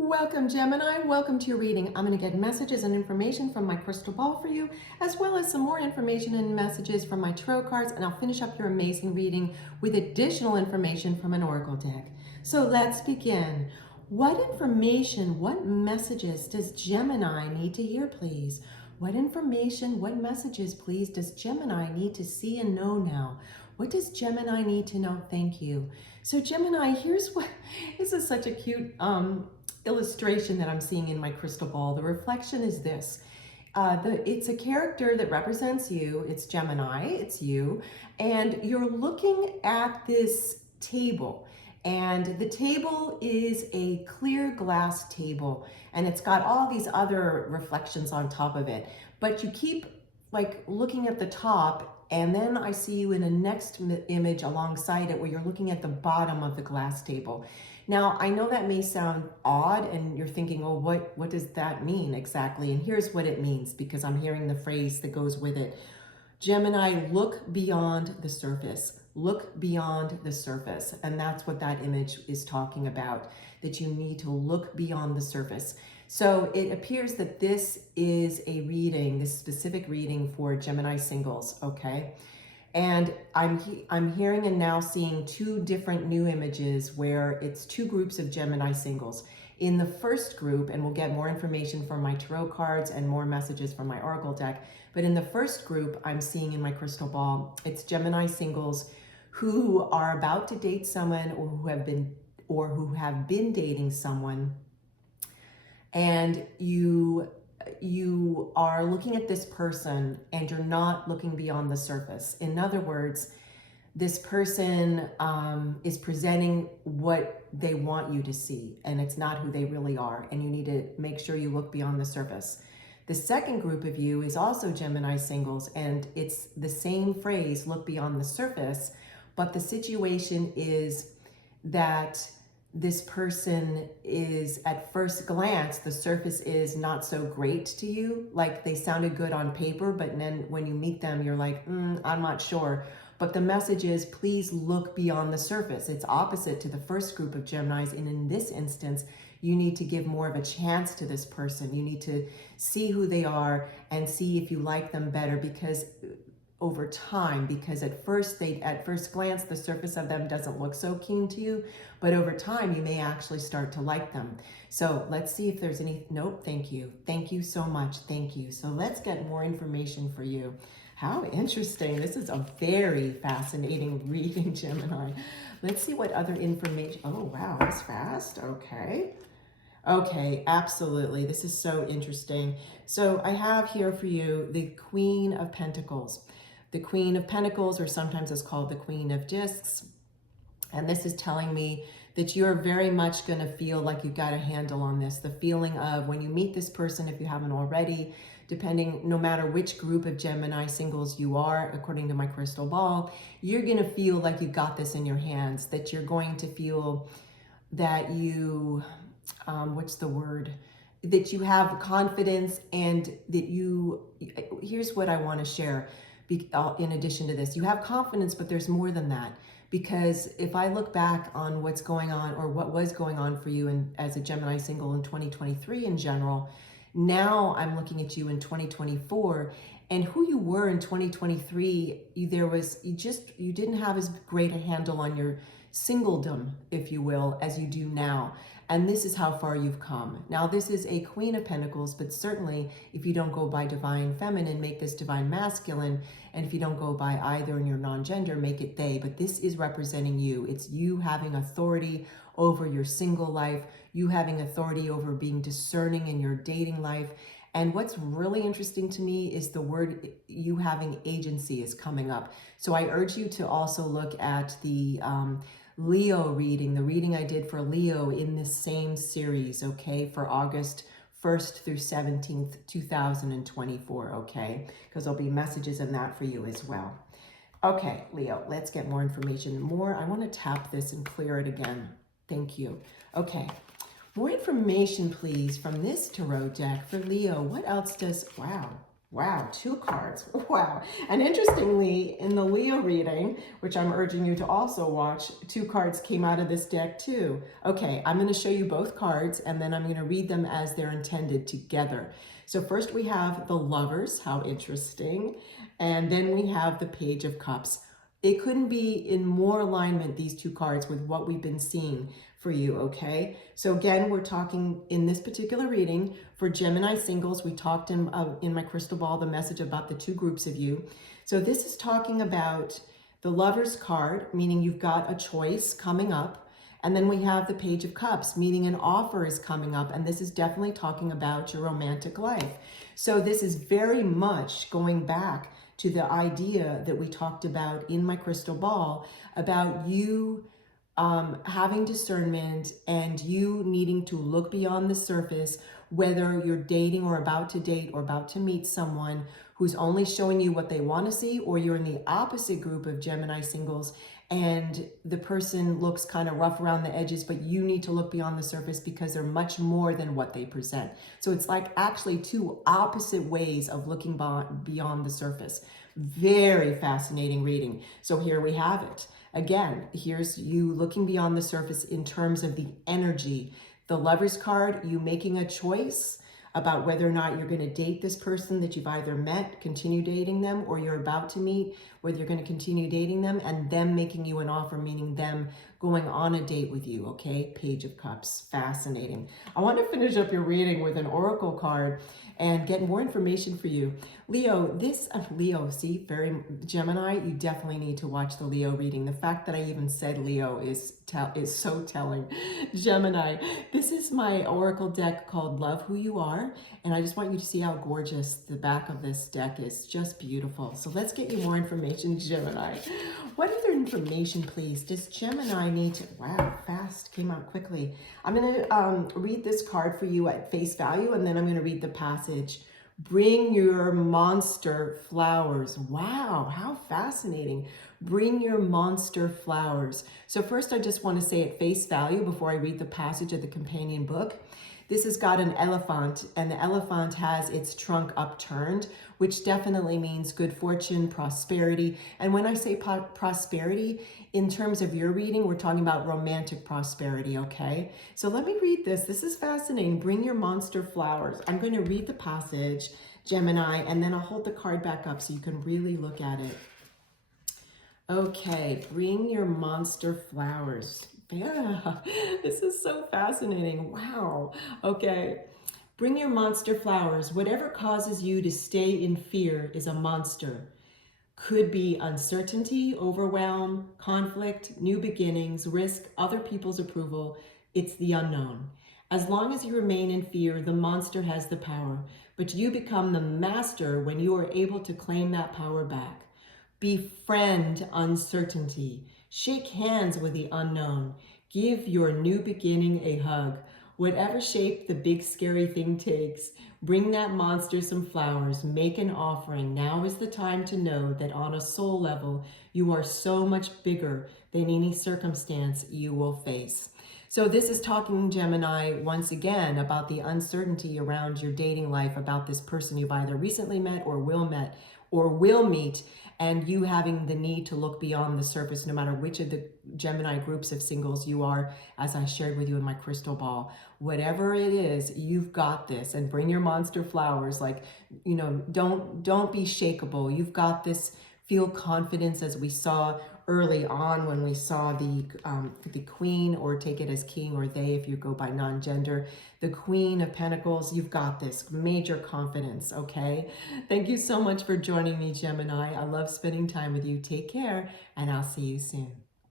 Welcome, Gemini. Welcome to your reading. I'm going to get messages and information from my crystal ball for you, as well as some more information and messages from my tarot cards, and I'll finish up your amazing reading with additional information from an oracle deck. So let's begin. What information, what messages does Gemini need to hear, please? What information, what messages, please, does Gemini need to see and know now? What does Gemini need to know? Thank you. So Gemini, here's what, this is such a cute illustration that I'm seeing in my crystal ball. The reflection is this. It's a character that represents you. It's Gemini, it's you, and you're looking at this table. And the table is a clear glass table, and it's got all these other reflections on top of it. But you keep like looking at the top, and then I see you in a next image alongside it where you're looking at the bottom of the glass table. Now, I know that may sound odd and you're thinking, oh, what does that mean exactly? And here's what it means, because I'm hearing the phrase that goes with it. Gemini, look beyond the surface. Look beyond the surface. And that's what that image is talking about, that you need to look beyond the surface. So it appears that this is a reading, this specific reading for Gemini singles, okay? And I'm hearing and now seeing two different new images where it's two groups of Gemini singles. In the first group, and we'll get more information from my tarot cards and more messages from my oracle deck, but in the first group I'm seeing in my crystal ball, it's Gemini singles who are about to date someone or who have been dating someone, and you are looking at this person and you're not looking beyond the surface. In other words, this person is presenting what they want you to see, and it's not who they really are, and you need to make sure you look beyond the surface. The second group of you is also Gemini singles, and it's the same phrase, look beyond the surface, but the situation is that this person is, at first glance, the surface is not so great to you. Like they sounded good on paper, but then when you meet them, you're like, I'm not sure. But the message is, please look beyond the surface. It's opposite to the first group of Geminis. And in this instance, you need to give more of a chance to this person. You need to see who they are and see if you like them better, because over time, because at first glance, the surface of them doesn't look so keen to you, but over time, you may actually start to like them. So let's see if there's any, nope, thank you. Thank you so much, thank you. So let's get more information for you. How interesting. This is a very fascinating reading, Gemini. Let's see what other information, oh wow, that's fast, okay. Okay, absolutely, this is so interesting. So I have here for you the Queen of Pentacles. The Queen of Pentacles, or sometimes it's called the Queen of Discs. And this is telling me that you're very much going to feel like you've got a handle on this. The feeling of when you meet this person, if you haven't already, depending, no matter which group of Gemini singles you are, according to my crystal ball, you're going to feel like you got this in your hands, that you're going to feel that you, what's the word? That you have confidence, and that here's what I want to share. In addition to this, you have confidence, but there's more than that. Because if I look back on what's going on, or what was going on for you as a Gemini single in 2023 in general, now I'm looking at you in 2024, and who you were in 2023, you didn't have as great a handle on your singledom, if you will, as you do now. And this is how far you've come. Now, this is a Queen of Pentacles, but certainly if you don't go by Divine Feminine, make this Divine Masculine. And if you don't go by either in your non-gender, make it they. But this is representing you. It's you having authority over your single life, you having authority over being discerning in your dating life. And what's really interesting to me is the word you having agency is coming up. So I urge you to also look at the Leo reading, the reading I did for Leo in this same series, okay, for August 1st through 17th, 2024, okay, because there'll be messages in that for you as well. Okay, Leo, let's get more information. I want to tap this and clear it again. Thank you. Okay, more information, please, from this tarot deck for Leo. What else wow. Wow, 2 cards. Wow. And interestingly, in the Leo reading, which I'm urging you to also watch, 2 cards came out of this deck too. Okay, I'm going to show you both cards and then I'm going to read them as they're intended together. So first we have the Lovers, how interesting. And then we have the Page of Cups. It couldn't be in more alignment, these 2 cards, with what we've been seeing for you, okay? So again, we're talking in this particular reading for Gemini singles. We talked in my crystal ball, the message about the 2 groups of you. So this is talking about the Lover's card, meaning you've got a choice coming up. And then we have the Page of Cups, meaning an offer is coming up. And this is definitely talking about your romantic life. So this is very much going back to the idea that we talked about in my crystal ball about you having discernment and you needing to look beyond the surface, whether you're dating or about to date or about to meet someone who's only showing you what they want to see, or you're in the opposite group of Gemini singles and the person looks kind of rough around the edges, but you need to look beyond the surface because they're much more than what they present. So it's like actually 2 opposite ways of looking beyond the surface. Very fascinating reading. So here we have it. Again, here's you looking beyond the surface in terms of the energy. The Lover's card, you making a choice about whether or not you're going to date this person that you've either met, continue dating them, or you're about to meet, whether you're going to continue dating them, and them making you an offer, meaning them going on a date with you, okay? Page of Cups, fascinating. I want to finish up your reading with an oracle card and get more information for you. Leo, Leo, see, very Gemini, you definitely need to watch the Leo reading. The fact that I even said Leo is so telling. Gemini, this is my oracle deck called Love Who You Are, and I just want you to see how gorgeous the back of this deck is. Just beautiful. So let's get you more information, Gemini. What other information, please, does Gemini need to... Wow, fast, came out quickly. I'm going to read this card for you at face value, and then I'm going to read the passage. Bring your monster flowers. Wow, how fascinating. Bring your monster flowers. So first, I just want to say at face value before I read the passage of the companion book. This has got an elephant, and the elephant has its trunk upturned, which definitely means good fortune, prosperity. And when I say prosperity, in terms of your reading, we're talking about romantic prosperity, okay? So let me read this. This is fascinating. Bring your monster flowers. I'm going to read the passage, Gemini, and then I'll hold the card back up so you can really look at it. Okay, bring your monster flowers. Yeah, this is so fascinating. Wow. Okay. Bring your monster flowers. Whatever causes you to stay in fear is a monster. Could be uncertainty, overwhelm, conflict, new beginnings, risk, other people's approval. It's the unknown. As long as you remain in fear, the monster has the power, but you become the master when you are able to claim that power back. Befriend uncertainty. Shake hands with the unknown. Give your new beginning a hug. Whatever shape the big scary thing takes, bring that monster some flowers, make an offering. Now is the time to know that on a soul level, you are so much bigger than any circumstance you will face. So this is talking, Gemini, once again, about the uncertainty around your dating life, about this person you've either recently met or will meet, and you having the need to look beyond the surface, no matter which of the Gemini groups of singles you are, as I shared with you in my crystal ball. Whatever it is, you've got this, and bring your monster flowers. Like, you know, don't be shakeable. You've got this. Feel confidence, as we saw early on when we saw the queen, or take it as king or they if you go by non-gender, the Queen of Pentacles. You've got this major confidence, okay? Thank you so much for joining me, Gemini. I love spending time with you. Take care, and I'll see you soon.